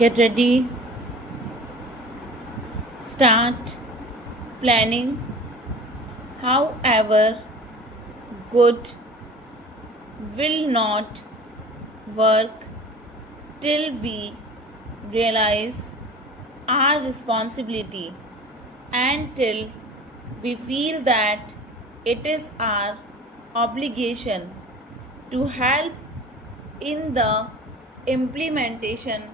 Get ready, start planning. However, good will not work till we realize our responsibility and till we feel that it is our obligation to help in the implementation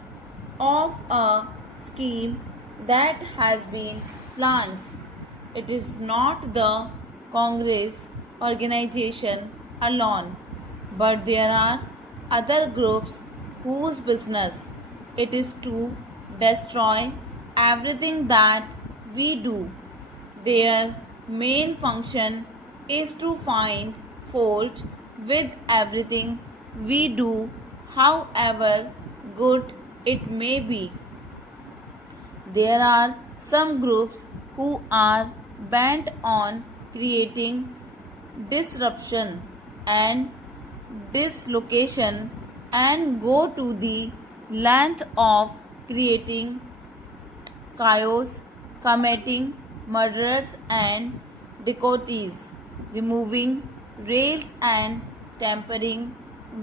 of a scheme that has been planned. It is not the Congress organization alone, but there are other groups whose business it is to destroy everything that we do. Their main function is to find fault with everything we do, however good it may be. There are some groups who are bent on creating disruption and dislocation and go to the length of creating chaos, committing murders and dacoities, removing rails and tampering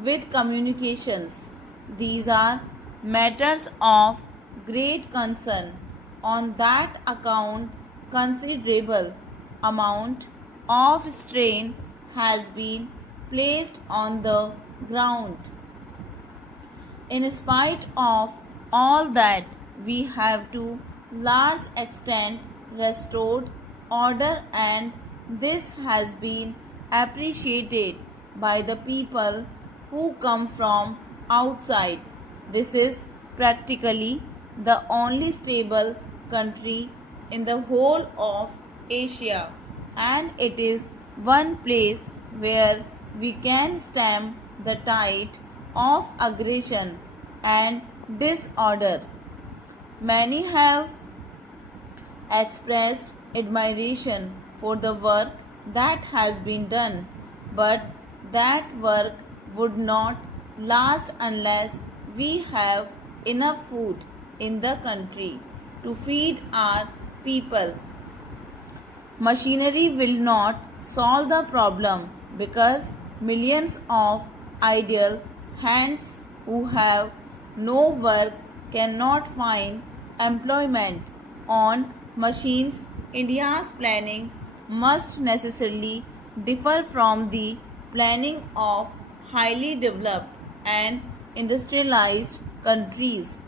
with communications. These are matters of great concern. On that account, considerable amount of strain has been placed on the ground. In spite of all that, we have to large extent restored order, and this has been appreciated by the people who come from outside. This is practically the only stable country in the whole of Asia, and it is one place where we can stem the tide of aggression and disorder. Many have expressed admiration for the work that has been done, but that work would not last unless we have enough food in the country to feed our people. Machinery will not solve the problem because millions of idle hands who have no work cannot find employment on machines. India's planning must necessarily differ from the planning of highly developed and industrialized countries.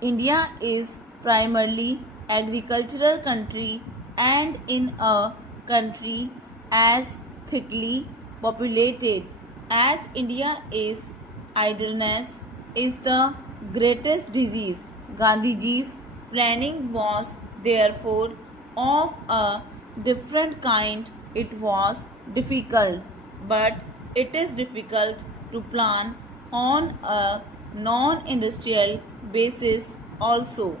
India is primarily agricultural country, and in a country as thickly populated as India is, idleness is the greatest disease. Gandhiji's planning was therefore of a different kind. It was difficult, but it is difficult to plan on a non-industrial basis also.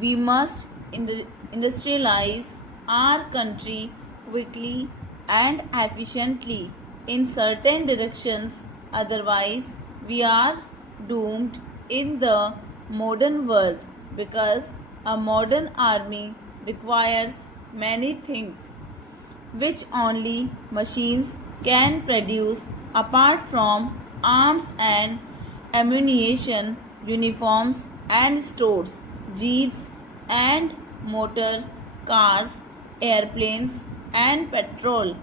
We must industrialize our country quickly and efficiently in certain directions, otherwise we are doomed in the modern world, because a modern army requires many things which only machines can produce apart from arms and ammunition, uniforms and stores, jeeps and motor cars, airplanes and petrol.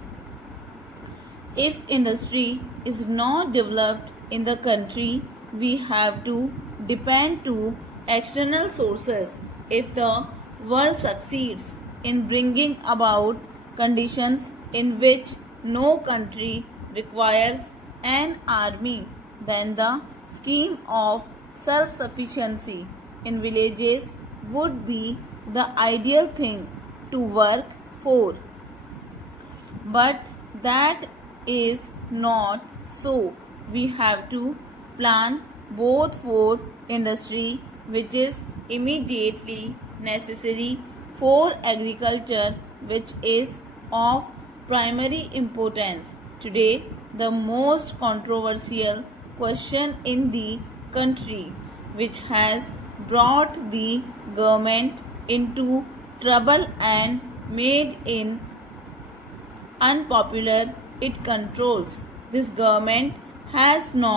If industry is not developed in the country, we have to depend to external sources. If the world succeeds in bringing about conditions in which no country requires an army, then the scheme of self-sufficiency in villages would be the ideal thing to work for. But that is not so. We have to plan both for industry, which is immediately necessary, for agriculture, which is of primary importance. Today, the most controversial question in the country, which has brought the government into trouble and made it unpopular it controls. This government has not